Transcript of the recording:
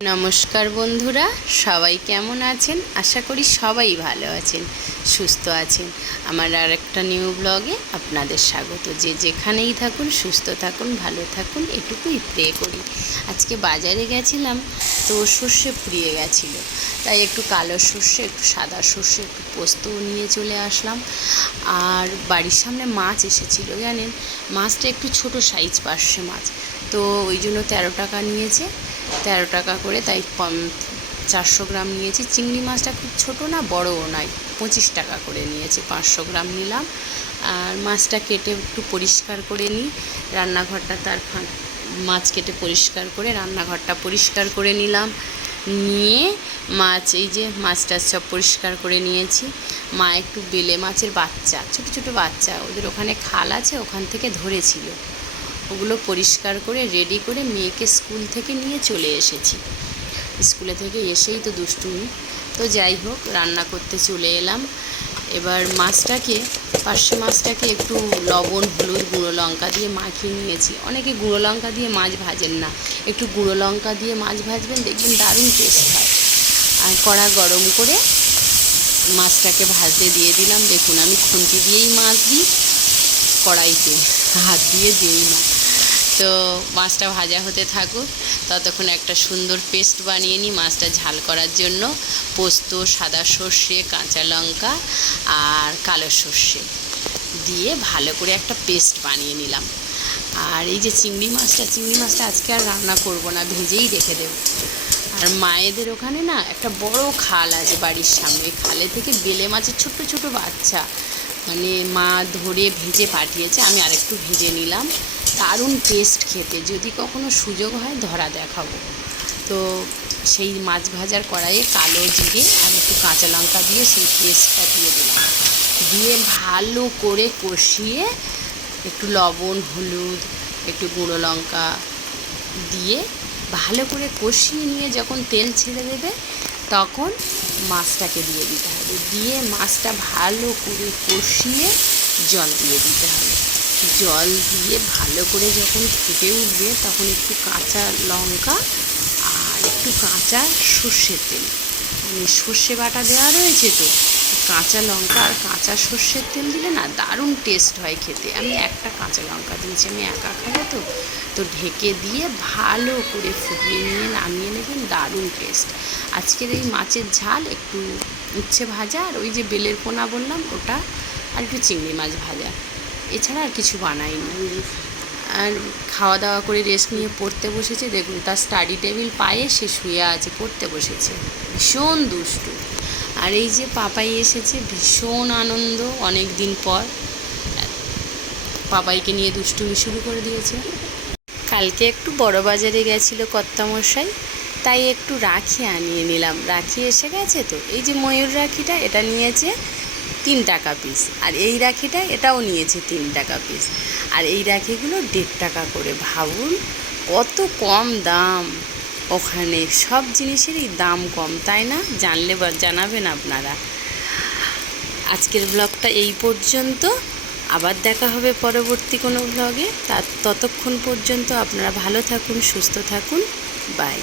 নমস্কার বন্ধুরা, সবাই কেমন আছেন? আশা করি সবাই ভালো আছেন, সুস্থ আছেন। আমার আর একটা নিউ ব্লগে আপনাদের স্বাগত। যে যেখানেই থাকুন সুস্থ থাকুন, ভালো থাকুন, এটুকুই প্রে করি। আজকে বাজারে গেছিলাম, তো সর্ষে ফুরিয়ে গেছিলো, তাই একটু কালো সর্ষে, একটু সাদা সর্ষে, একটু পোস্ত নিয়ে চলে আসলাম। আর বাড়ির সামনে মাছ এসেছিলো, জানেন, মাছটা একটু ছোট সাইজ, পার্শে মাছ, তো ওই জন্য 13 টাকা নিয়েছে, 13 টাকা করে, তাই 400 গ্রাম নিয়েছি। চিংড়ি মাছটা খুব ছোটো না, বড়ও নয়, 25 টাকা করে নিয়েছি, 500 গ্রাম নিলাম। আর মাছটা কেটে একটু পরিষ্কার করে নিই, রান্নাঘরটা তার মাছ কেটে পরিষ্কার করে রান্নাঘরটা পরিষ্কার করে নিলাম। নিয়ে মাছ, এই যে মাছটা সব পরিষ্কার করে নিয়েছি। মা একটু বেলে মাছের বাচ্চা, ছোটো ছোটো বাচ্চা, ওদের ওখানে খাল আছে, ওখান থেকে ধরেছিল, ওগুলো পরিষ্কার করে রেডি করে মেয়েকে স্কুল থেকে নিয়ে চলে এসেছি। স্কুলে থেকে এসেই তো দুষ্টুমি, তো যাই হোক, রান্না করতে চলে এলাম। এবার মাছটাকে, পার্শে মাছটাকে একটু লবণ, হলুদ, গুঁড়ো লঙ্কা দিয়ে মাখিয়ে নিয়েছি। অনেকে গুঁড়ো লঙ্কা দিয়ে মাছ ভাজেন না, একটু গুঁড়ো লঙ্কা দিয়ে মাছ ভাজবেন, দেখবেন দারুণ টেস্ট হয়। আর কড়া গরম করে মাছটাকে ভাজতে দিয়ে দিলাম। দেখুন, আমি খুন্তি দিয়েই মাছ দিই, কড়াইতে হাত দিয়ে দিই না। তো মাছটা ভাজা হতে থাকুক, ততক্ষণ একটা সুন্দর পেস্ট বানিয়ে নিই মাছটা ঝাল করার জন্য। পোস্ত, সাদা সর্ষে, কাঁচা লঙ্কা আর কালো সর্ষে দিয়ে ভালো করে একটা পেস্ট বানিয়ে নিলাম। আর এই যে চিংড়ি মাছটা আজকে আর রান্না করব না, ভেজেই রেখে দেব। আর মায়েদের ওখানে না একটা বড় খাল আছে বাড়ির সামনে, ওই খালে থেকে বেলে মাছের ছোট্ট ছোট বাচ্চা, মানে মা ধরে ভেজে পাঠিয়েছে, আমি আরেকটু ভেজে নিলাম। দারুণ টেস্ট খেতে, যদি কখনো সুযোগ হয় ধরা দেখাবো। তো সেই মাছ ভাজার কড়াইয়ে কালো জিরে আর একটু কাঁচা লঙ্কা দিয়ে সেই পেস্টটা দিয়ে দিলাম, দিয়ে ভালো করে কষিয়ে একটু লবণ, হলুদ, একটু গুঁড়ো লঙ্কা দিয়ে ভালো করে কষিয়ে নিয়ে যখন তেল ছেড়ে দেবে, তখন মাছটাকে দিয়ে দিতে হবে। দিয়ে মাছটা ভালো করে কষিয়ে জল দিয়ে দিতে হবে। জল দিয়ে ভালো করে যখন ফুটে উঠবে, তখন একটু কাঁচা লঙ্কা আর একটু কাঁচা সর্ষের তেল, মানে সর্ষে বাটা দেওয়া রয়েছে, তো কাঁচা লঙ্কা আর কাঁচা সর্ষের তেল দিলে না দারুণ টেস্ট হয় খেতে। আমি একটা কাঁচা লঙ্কা দিয়েছি, আমি একা খাবো তো, তো ঢেকে দিয়ে ভালো করে ফুটিয়ে নিয়ে নামিয়ে নেবেন, দারুণ টেস্ট। আজকের এই মাছের ঝাল, একটু উচ্ছে ভাজা, আর ওই যে বেলের পোনা বললাম ওটা, আর একটু চিংড়ি মাছ ভাজা, এছাড়া আর কিছু বানাইনি। আর খাওয়া দাওয়া করে রেস্ট নিয়ে পড়তে বসেছে। দেখুন, তার স্টাডি টেবিল পায়ে সে শুয়ে আছে, পড়তে বসেছে, ভীষণ দুষ্টু। আর এই যে পাপাই এসেছে, ভীষণ আনন্দ, অনেক দিন পর পাপাইকে নিয়ে দুষ্টুমি শুরু করে দিয়েছে। কালকে একটু বড় বাজারে গেছিলো কর্তামশাই, তাই একটু রাখি আনিয়ে নিলাম। রাখি এসে গেছে, তো এই যে ময়ূর রাখিটা, এটা নিয়েছে 3 টাকা পিস, আর এই রাখিটা এটাও নিয়েছে 3 টাকা পিস, আর এই রাখিগুলো 1.5 টাকা করে। ভাবুন কত কম দাম, ওখানে সব জিনিসেরই দাম কম, তাই না? জানলে জানাবেন আপনারা। আজকের ব্লগটা এই পর্যন্ত, আবার দেখা হবে পরবর্তী কোনো ব্লগে। ততক্ষণ পর্যন্ত আপনারা ভালো থাকুন, সুস্থ থাকুন, বাই।